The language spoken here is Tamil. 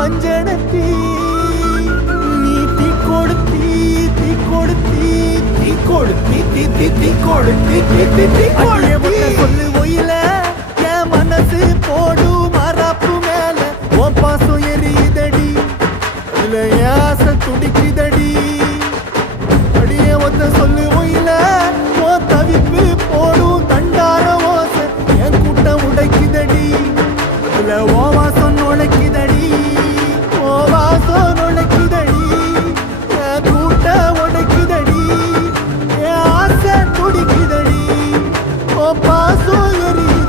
மஞ்சனத்தி நீ தீ கொடுத்தி தீ கொடுத்தி தீ கொடுத்தி தீ தீ தீ கொடுத்தி தீ தீ தீ கொடுத்தி. சொல்லு ஒயில. என் மனசு போடு மராப்பு மேல. உன் பாசம் எரியுதடி. இல்ல ஆசை துடிக்குதடி. அடியே ஒத்த சொல்லு ஒயில. உன் தவிப்பு போடும் தண்டார ஓசை. என் கூட்டம் உடைக்குதடி. இல்ல ஓவாசம் நுழைக்குதடி. azul